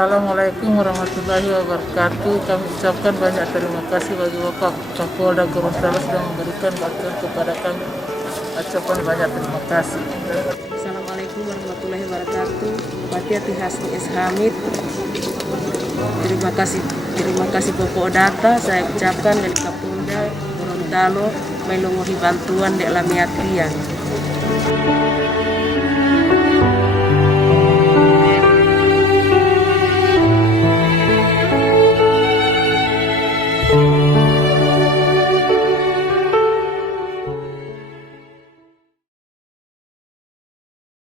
Assalamualaikum warahmatullahi wabarakatuh. Kami ucapkan banyak terima kasih bagi Bapak Polda Gorontalo sudah memberikan bantuan kepada kami. Ucapan banyak terima kasih. Assalamualaikum warahmatullahi wabarakatuh. Bupati Ati Hasni S. Hamid. Terima kasih pokok data saya ucapkan dari Polda Gorontalo melongohi bantuan di Lamiatria.